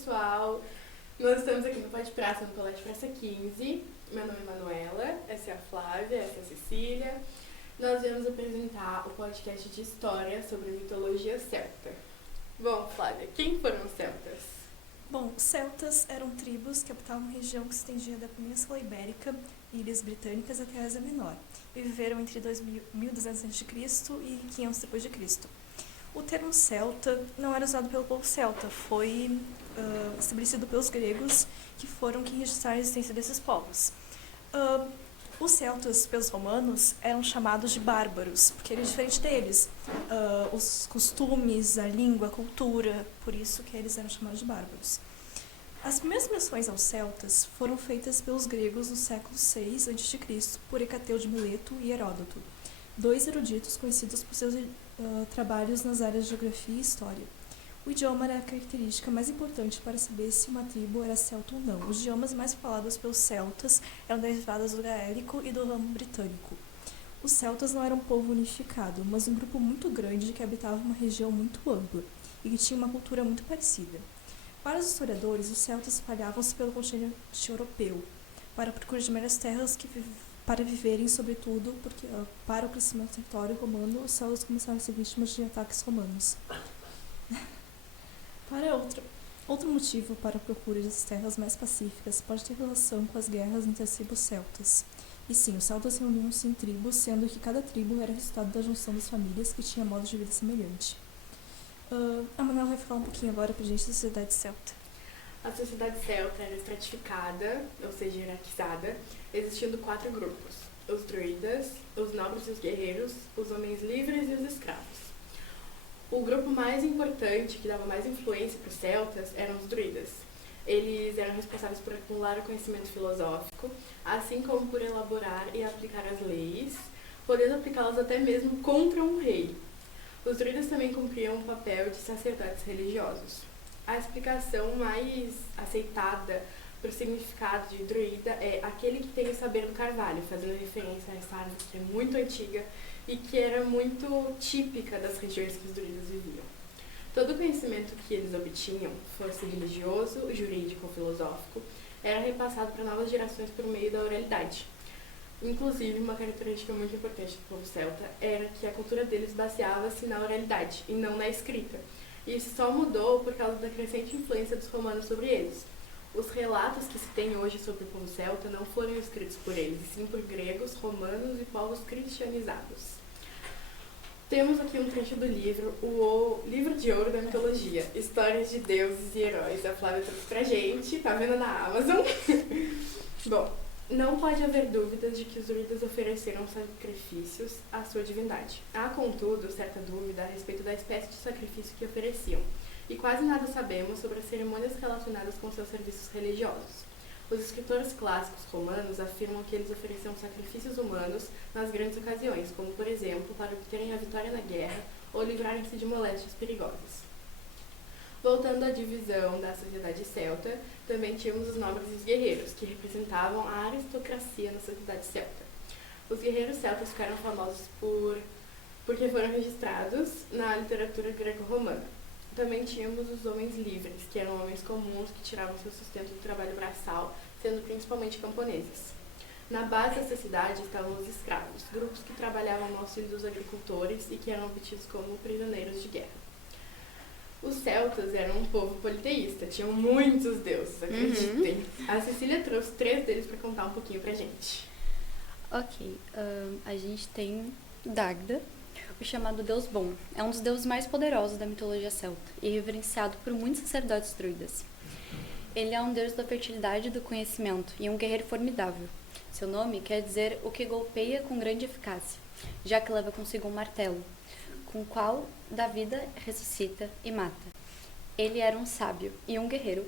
pessoal! Nós estamos aqui no Pode Praça, no Colégio Praça 15. Meu nome é Manuela, essa é a Flávia, essa é a Cecília. Nós viemos apresentar o podcast de história sobre mitologia celta. Bom, Flávia, quem foram os celtas? Bom, os celtas eram tribos que habitavam uma região que se estendia da Península Ibérica, Ilhas Britânicas até a Ásia Menor, e viveram entre 1200 a.C. e 500 d.C. O termo celta não era usado pelo povo celta, foi estabelecido pelos gregos, que foram quem registraram a existência desses povos. Os celtas, pelos romanos, eram chamados de bárbaros, porque era diferente deles. Os costumes, a língua, a cultura, por isso que eles eram chamados de bárbaros. As primeiras menções aos celtas foram feitas pelos gregos no século VI a.C., por Hecateu de Mileto e Heródoto, dois eruditos conhecidos por seus trabalhos nas áreas de geografia e história. O idioma era a característica mais importante para saber se uma tribo era celta ou não. Os idiomas mais falados pelos celtas eram derivados do gaélico e do ramo britânico. Os celtas não eram um povo unificado, mas um grupo muito grande que habitava uma região muito ampla e que tinha uma cultura muito parecida. Para os historiadores, os celtas espalhavam-se pelo continente europeu para a procura de melhores terras para viverem, sobretudo, porque para o crescimento do território romano, os celtas começaram a ser vítimas de ataques romanos. Outro motivo para a procura de terras mais pacíficas pode ter relação com as guerras entre as tribos celtas. E sim, os celtas reuniam-se em tribos, sendo que cada tribo era resultado da junção das famílias que tinha modo de vida semelhante. A Manuela vai falar um pouquinho agora pra gente da sociedade celta. A sociedade celta era estratificada, ou seja, hierarquizada, existindo 4 grupos: os druidas, os nobres e os guerreiros, os homens livres e os escravos. O grupo mais importante, que dava mais influência para os celtas, eram os druidas. Eles eram responsáveis por acumular o conhecimento filosófico, assim como por elaborar e aplicar as leis, podendo aplicá-las até mesmo contra um rei. Os druidas também cumpriam o papel de sacerdotes religiosos. A explicação mais aceitada para o significado de druida é aquele que tem o saber do carvalho, fazendo referência a essa árvore que é muito antiga e que era muito típica das regiões que os druidas viviam. Todo o conhecimento que eles obtinham, fosse religioso, jurídico ou filosófico, era repassado para novas gerações por meio da oralidade. Inclusive, uma característica muito importante do povo celta era que a cultura deles baseava-se na oralidade e não na escrita. E isso só mudou por causa da crescente influência dos romanos sobre eles. Os relatos que se tem hoje sobre o povo celta não foram escritos por eles, e sim por gregos, romanos e povos cristianizados. Temos aqui um trecho do livro, o Livro de Ouro da Mitologia, Histórias de Deuses e Heróis. A Flávia trouxe pra gente, tá vendo na Amazon? Bom, não pode haver dúvidas de que os druidas ofereceram sacrifícios à sua divindade. Há, contudo, certa dúvida a respeito da espécie de sacrifício que ofereciam, e quase nada sabemos sobre as cerimônias relacionadas com seus serviços religiosos. Os escritores clássicos romanos afirmam que eles ofereciam sacrifícios humanos nas grandes ocasiões, como, por exemplo, para obterem a vitória na guerra ou livrarem-se de moléstias perigosas. Voltando à divisão da sociedade celta, também tínhamos os nobres e os guerreiros, que representavam a aristocracia na sociedade celta. Os guerreiros celtas ficaram famosos porque foram registrados na literatura greco-romana. Também tínhamos os homens livres, que eram homens comuns que tiravam seu sustento do trabalho braçal, sendo principalmente camponeses. Na base dessa cidade estavam os escravos, grupos que trabalhavam no auxílio dos agricultores e que eram obtidos como prisioneiros de guerra. Os celtas eram um povo politeísta, tinham muitos deuses, acreditem. A Cecília trouxe 3 deles para contar um pouquinho pra gente. Ok, a gente tem Dagda, o chamado Deus Bom. É um dos deuses mais poderosos da mitologia celta e reverenciado por muitos sacerdotes druidas. Ele é um deus da fertilidade e do conhecimento e um guerreiro formidável. Seu nome quer dizer o que golpeia com grande eficácia, já que leva consigo um martelo, com o qual dá vida, ressuscita e mata. Ele era um sábio e um guerreiro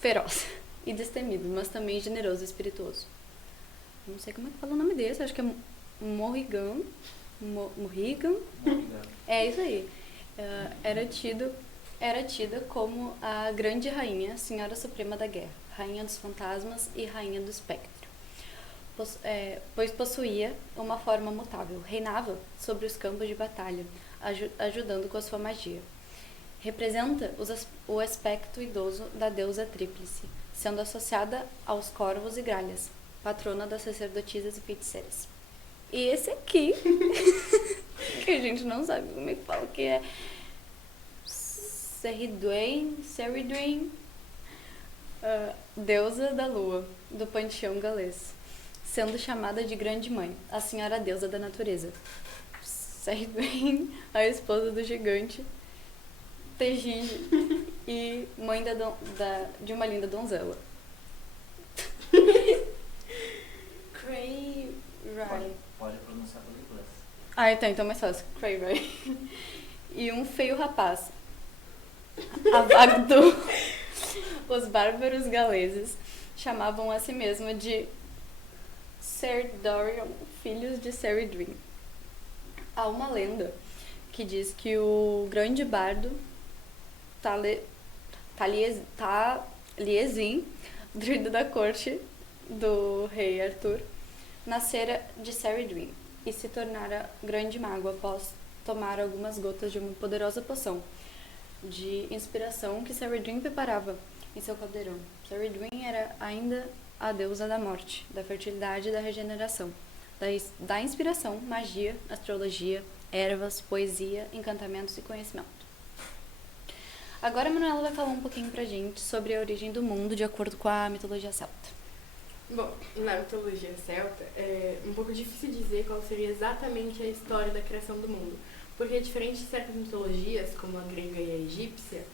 feroz e destemido, mas também generoso e espirituoso. Não sei como é que fala o nome desse, acho que é Morrigan. É isso aí. Era tida como a grande rainha, senhora suprema da guerra, rainha dos fantasmas e rainha do espectro. Pois possuía uma forma mutável, reinava sobre os campos de batalha, ajudando com a sua magia. Representa o aspecto idoso da deusa tríplice, sendo associada aos corvos e gralhas, patrona das sacerdotisas e feiticeiras. E esse aqui, que a gente não sabe como é que fala, que é Ceridwen, deusa da lua, do panteão galês, sendo chamada de Grande Mãe, a senhora deusa da natureza. Ceridwen, a esposa do gigante Tegige e mãe de uma linda donzela. Cray Rai. Pode pronunciar pelo inglês. Então é mais fácil. Cray Rai. E um feio rapaz. Avagdo. Os bárbaros galeses chamavam a si mesma de Cerdorion, filhos de Ceridwen. Há uma lenda que diz que o grande bardo Taliesin, druida da corte do rei Arthur, nascera de Ceridwen e se tornara grande mago após tomar algumas gotas de uma poderosa poção de inspiração que Ceridwen preparava em seu caldeirão. Ceridwen era ainda a deusa da morte, da fertilidade e da regeneração, da inspiração, magia, astrologia, ervas, poesia, encantamentos e conhecimento. Agora a Manuela vai falar um pouquinho pra gente sobre a origem do mundo de acordo com a mitologia celta. Bom, na mitologia celta é um pouco difícil dizer qual seria exatamente a história da criação do mundo, porque diferente de certas mitologias, como a grega e a egípcia,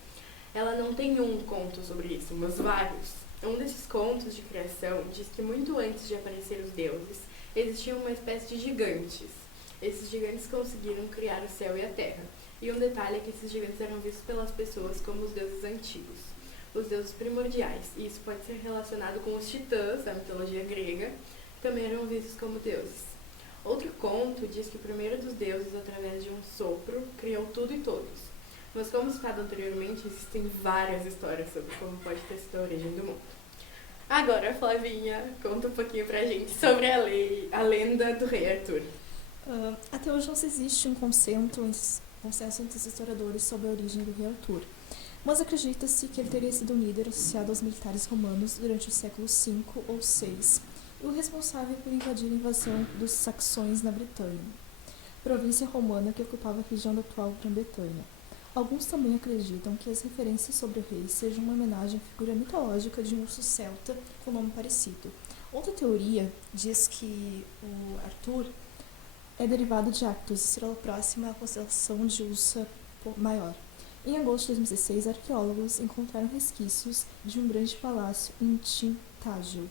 ela não tem um conto sobre isso, mas vários. Um desses contos de criação diz que muito antes de aparecer os deuses, existia uma espécie de gigantes. Esses gigantes conseguiram criar o céu e a terra. E um detalhe é que esses gigantes eram vistos pelas pessoas como os deuses antigos, os deuses primordiais. E isso pode ser relacionado com os titãs, da mitologia grega, que também eram vistos como deuses. Outro conto diz que o primeiro dos deuses, através de um sopro, criou tudo e todos. Mas como citado anteriormente, existem várias histórias sobre como pode ter sido a origem do mundo. Agora, Flavinha, conta um pouquinho pra gente sobre a lenda do rei Arthur. Até hoje não existe um consenso entre os historiadores sobre a origem do rei Arthur, mas acredita-se que ele teria sido um líder associado aos militares romanos durante o século V ou VI e o responsável por invadir a invasão dos saxões na Bretanha, província romana que ocupava a região da atual Grã-Bretanha. Alguns também acreditam que as referências sobre o rei sejam uma homenagem à figura mitológica de um urso celta com nome parecido. Outra teoria diz que o Arthur é derivado de Arcturus, estrela próxima à constelação de Ursa Maior. Em agosto de 2016, arqueólogos encontraram resquícios de um grande palácio em Tintagel,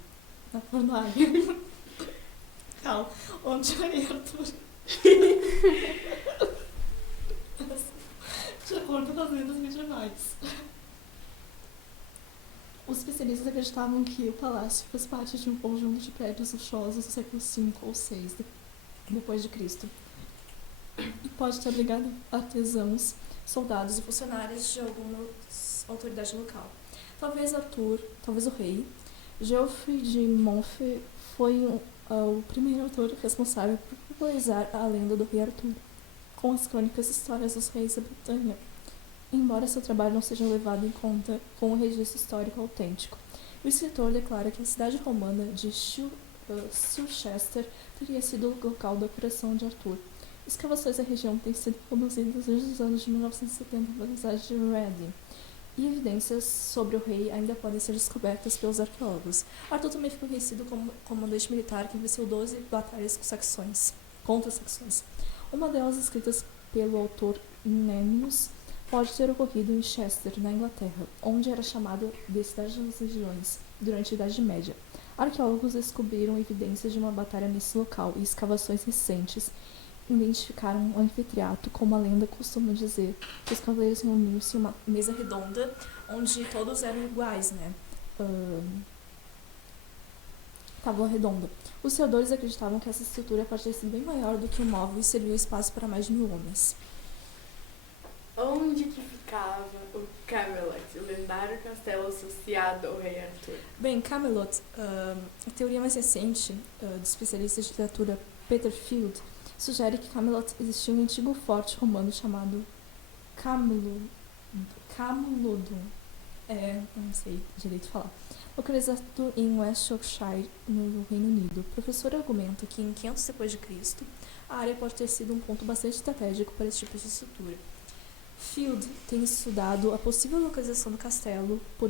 na Cornualha, onde o rei Arthur, de acordo com as lendas medievais. Os especialistas acreditavam que o palácio fez parte de um conjunto de prédios luxuosos do século V ou VI depois de Cristo, e pode ter abrigado artesãos, soldados e funcionários de alguma autoridade local. Talvez o rei, Geoffrey de Monfort foi o primeiro autor responsável por popularizar a lenda do rei Arthur, com as crônicas e histórias dos reis da Bretanha, embora seu trabalho não seja levado em conta com um registro histórico autêntico. O escritor declara que a cidade romana de Silchester teria sido o local da curação de Arthur. Escavações da região têm sido conduzidas desde os anos de 1970 pela cidade de Reading, e evidências sobre o rei ainda podem ser descobertas pelos arqueólogos. Arthur também ficou conhecido como comandante militar que venceu 12 batalhas contra os saxões. Uma delas, escrita pelo autor Nennius, pode ter ocorrido em Chester, na Inglaterra, onde era chamado de Cidade das Legiões durante a Idade Média. Arqueólogos descobriram evidências de uma batalha nesse local e escavações recentes identificaram o anfiteatro, como a lenda costuma dizer, que os cavaleiros reuniam-se em uma mesa redonda, onde todos eram iguais, né? Tábua redonda. Os historiadores acreditavam que essa estrutura pode ter sido bem maior do que o móvel e serviu espaço para mais de 1000 homens. Onde que ficava o Camelot, o lendário castelo associado ao rei Arthur? Bem, Camelot, a teoria mais recente do especialista de literatura Peter Field, sugere que Camelot existia um antigo forte romano chamado Camulodunum. Não sei direito falar. Localizado em West Yorkshire, no Reino Unido. O professor argumenta que em 500 d.C., a área pode ter sido um ponto bastante estratégico para esse tipo de estrutura. Field tem estudado a possível localização do castelo por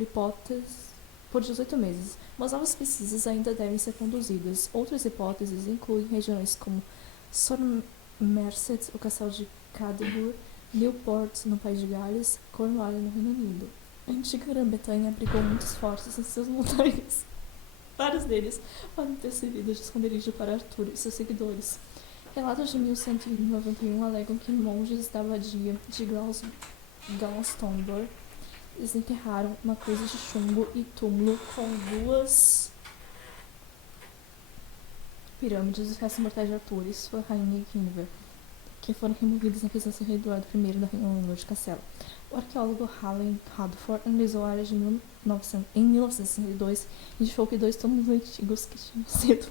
18 meses, mas novas pesquisas ainda devem ser conduzidas. Outras hipóteses incluem regiões como Somerset, o castelo de Cadbury, Newport, no País de Gales, Cornwall, no Reino Unido. A antiga Grã-Bretanha abrigou muitos fortes em suas montanhas. Vários deles podem ter servido de esconderijo para Arthur e seus seguidores. Relatos de 1191 alegam que monges da abadia de Glastonbury desenterraram uma cruz de chumbo e túmulo com 2 pirâmides dos restos mortais de Arthur e sua rainha Guinevere, que foram removidos na presença do rei Eduardo I da Rainha de Castelo. O arqueólogo Hallen Radford analisou a área em 1962 e indicou que 2 túmulos antigos que tinham sido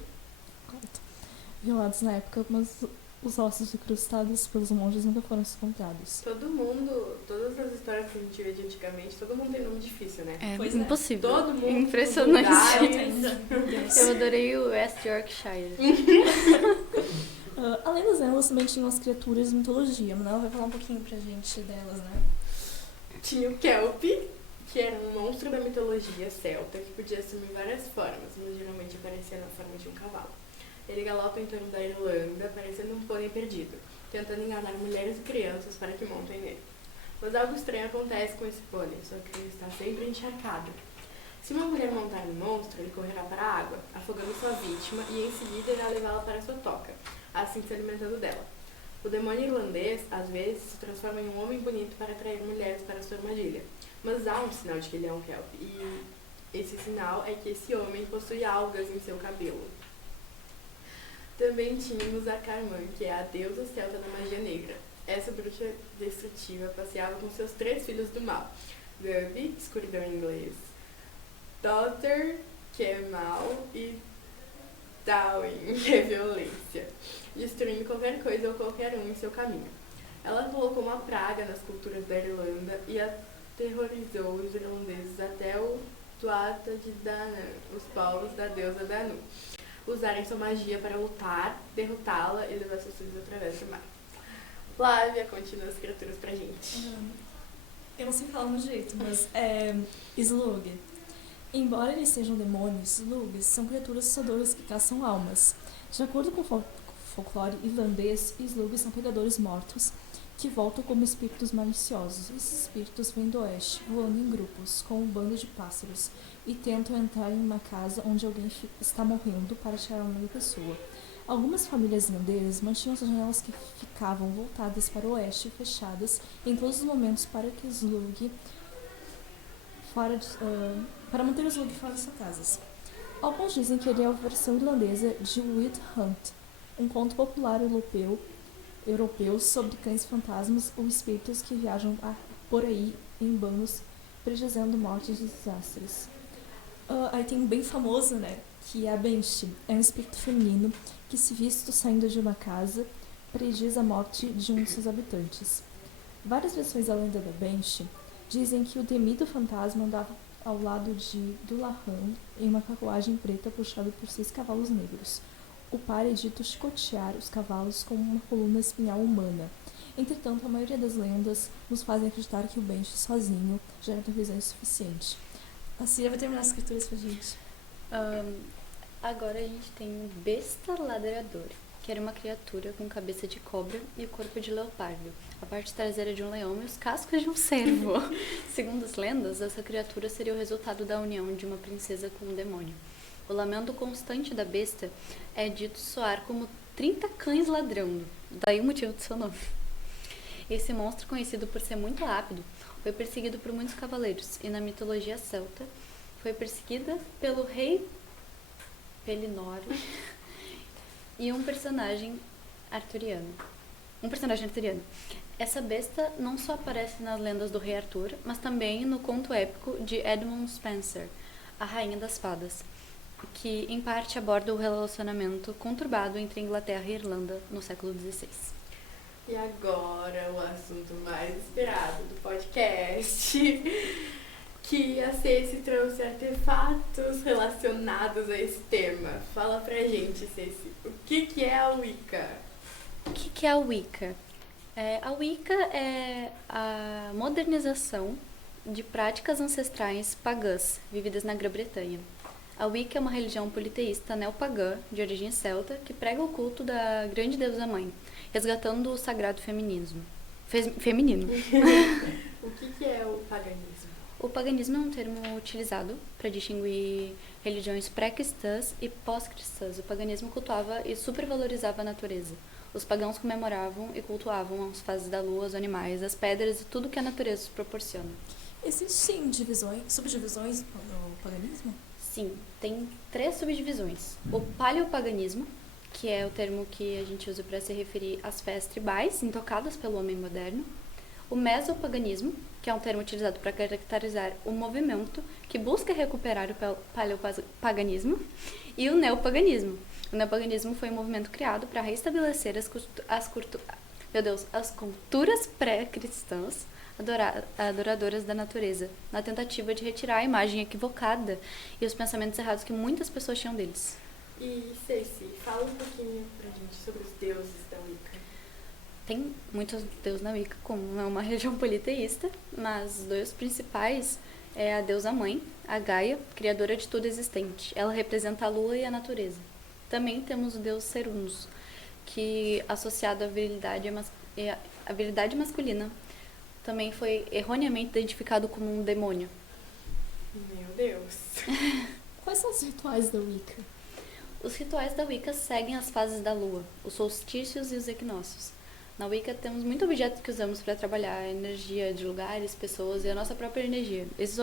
violados na época, mas os ossos incrustados pelos monges nunca foram encontrados. Todas as histórias que a gente vê de antigamente, todo mundo tem nome difícil, né? Impossível. Todo mundo. Impressionante. Eu adorei o West Yorkshire. Além das lendas, também tinham as criaturas de mitologia. A Manuela vai falar um pouquinho pra gente delas, né? Tinha o Kelp, que era um monstro da mitologia celta, que podia assumir várias formas, mas geralmente aparecia na forma de um cavalo. Ele galopa em torno da Irlanda, parecendo um pônei perdido, tentando enganar mulheres e crianças para que montem nele. Mas algo estranho acontece com esse pônei, só que ele está sempre encharcado. Se uma mulher montar no monstro, ele correrá para a água, afogando sua vítima, e em seguida irá levá-la para sua toca, assim se alimentando dela. O demônio irlandês, às vezes, se transforma em um homem bonito para atrair mulheres para sua armadilha. Mas há um sinal de que ele é um Kelp, e esse sinal é que esse homem possui algas em seu cabelo. Também tínhamos a Carmã, que é a deusa celta da magia negra. Essa bruxa destrutiva passeava com seus 3 filhos do mal. Ruby, escuridão em inglês, Daughter, que é mal, e Dawin, que é violência, destruindo qualquer coisa ou qualquer um em seu caminho. Ela colocou uma praga nas culturas da Irlanda e aterrorizou os irlandeses até o Tuatha de Danann, os povos da deusa Danu, usarem sua magia para lutar, derrotá-la e levar seus filhos através do mar. Flávia, continua as criaturas pra gente. Eu não sei falar no jeito, mas Slug. Embora eles sejam demônios, Slugs são criaturas assustadoras que caçam almas. De acordo com o folclore irlandês, Slugs são pegadores mortos que voltam como espíritos maliciosos. Esses espíritos vêm do oeste, voando em grupos, com um bando de pássaros, e tentam entrar em uma casa onde alguém está morrendo para tirar a alma da pessoa. Algumas famílias irlandesas mantinham as janelas que ficavam voltadas para o oeste fechadas em todos os momentos para manter o Slug fora de suas casas. Alguns dizem que ele é a versão irlandesa de Wild Hunt, um conto popular europeu sobre cães fantasmas ou espíritos que viajam por aí em bandos, predizendo mortes e desastres. Aí tem um bem famoso, né, que é a Banshee. É um espírito feminino que, se visto saindo de uma casa, prediz a morte de um de seus habitantes. Várias versões da lenda da Banshee dizem que o temido fantasma andava ao lado de Dullahan em uma carruagem preta puxada por 6 cavalos negros. O par é dito chicotear os cavalos com uma coluna espinhal humana. Entretanto, a maioria das lendas nos fazem acreditar que o Banshee sozinho já era televisão suficiente. A Cira vai terminar as escrituras pra gente. Agora a gente tem o Besta Ladrador, que era uma criatura com cabeça de cobra e o corpo de leopardo, a parte traseira de um leão e os cascos de um cervo. Segundo as lendas, essa criatura seria o resultado da união de uma princesa com um demônio. O lamento constante da besta é dito soar como 30 cães ladrando, daí o motivo do seu nome. Esse monstro, conhecido por ser muito rápido, foi perseguido por muitos cavaleiros e, na mitologia celta, foi perseguida pelo rei Pellinore e um personagem arturiano. Essa besta não só aparece nas lendas do rei Arthur, mas também no conto épico de Edmund Spenser, A Rainha das Fadas, que em parte aborda o relacionamento conturbado entre Inglaterra e Irlanda no século XVI. E agora o assunto mais esperado do podcast, que a Ceci trouxe artefatos relacionados a esse tema. Fala pra gente, Ceci, o que é a Wicca? O que é a Wicca? A Wicca é a modernização de práticas ancestrais pagãs vividas na Grã-Bretanha. A Wicca é uma religião politeísta neopagã de origem celta que prega o culto da grande deusa mãe, resgatando o sagrado feminino. O que é o paganismo? O paganismo é um termo utilizado para distinguir religiões pré-cristãs e pós-cristãs. O paganismo cultuava e supervalorizava a natureza. Os pagãos comemoravam e cultuavam as fases da lua, os animais, as pedras e tudo que a natureza proporciona. Existem subdivisões no paganismo? Sim, tem 3 subdivisões. O paleopaganismo, que é o termo que a gente usa para se referir às fés tribais intocadas pelo homem moderno. O mesopaganismo, que é um termo utilizado para caracterizar o movimento que busca recuperar o paleopaganismo. E o neopaganismo. O neopaganismo foi um movimento criado para restabelecer as culturas pré-cristãs adoradoras da natureza, na tentativa de retirar a imagem equivocada e os pensamentos errados que muitas pessoas tinham deles. E Ceci, fala um pouquinho pra gente sobre os deuses da Wicca. Tem muitos deuses na Wicca, como é uma religião politeísta, mas os 2 principais é a deusa mãe, a Gaia, criadora de tudo existente. Ela representa a lua e a natureza. Também temos o deus Cernunnos, que associado à virilidade masculina, também foi erroneamente identificado como um demônio. Meu Deus! Quais são os rituais da Wicca? Os rituais da Wicca seguem as fases da lua, os solstícios e os equinócios. Na Wicca temos muitos objetos que usamos para trabalhar a energia de lugares, pessoas e a nossa própria energia. Esses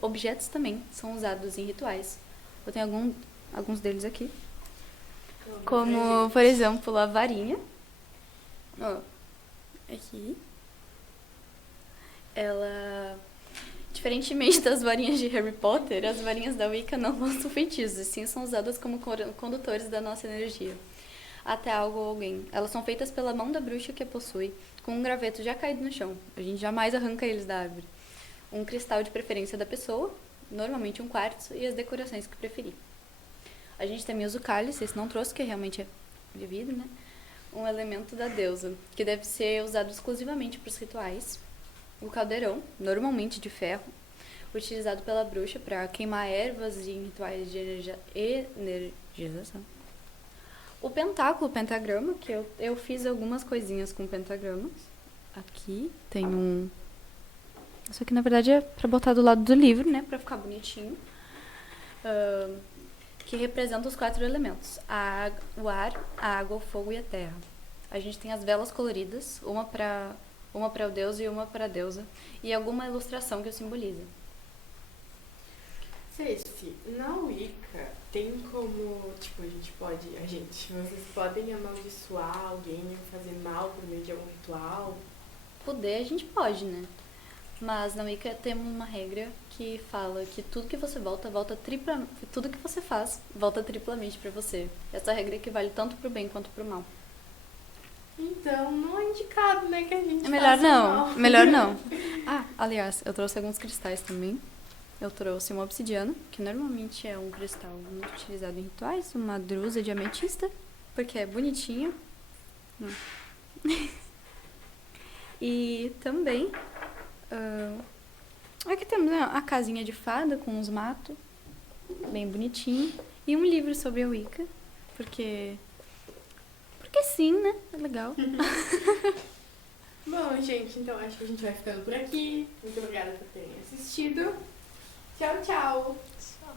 objetos também são usados em rituais. Eu tenho alguns deles aqui. Como, por exemplo, a varinha. Aqui. Ela, diferentemente das varinhas de Harry Potter, as varinhas da Wicca não lançam feitiços, e sim são usadas como condutores da nossa energia até algo ou alguém. Elas são feitas pela mão da bruxa que a possui, com um graveto já caído no chão. A gente jamais arranca eles da árvore. Um cristal de preferência da pessoa, normalmente um quartzo, e as decorações que preferir. A gente também usa o cálice, esse não trouxe, que realmente é devido, né? Um elemento da deusa, que deve ser usado exclusivamente para os rituais. O caldeirão, normalmente de ferro, utilizado pela bruxa para queimar ervas em rituais de energização. O pentáculo, o pentagrama, que eu fiz algumas coisinhas com pentagramas. Aqui tem um... Isso aqui, na verdade, é para botar do lado do livro, né? Para ficar bonitinho. Que representa os 4 elementos. O ar, a água, o fogo e a terra. A gente tem as velas coloridas, uma para o deus e uma para a deusa, e alguma ilustração que o simboliza. Ceci, na Wicca tem como, tipo, vocês podem amaldiçoar alguém ou fazer mal por meio de algum ritual? Poder a gente pode, né? Mas na Wicca temos uma regra que fala que tudo que você tudo que você faz volta triplamente para você. Essa regra equivale tanto pro bem quanto pro mal. Então, não é indicado, né, que a gente Melhor faça não, mal. melhor não. Aliás, eu trouxe alguns cristais também. Eu trouxe uma obsidiana, que normalmente é um cristal muito utilizado em rituais, uma drusa de ametista, porque é bonitinho. E também, aqui temos a casinha de fada com os matos, bem bonitinho, e um livro sobre a Wicca, porque sim, né? É legal. Bom, gente, então acho que a gente vai ficando por aqui. Muito obrigada por terem assistido. Tchau, tchau! Tchau.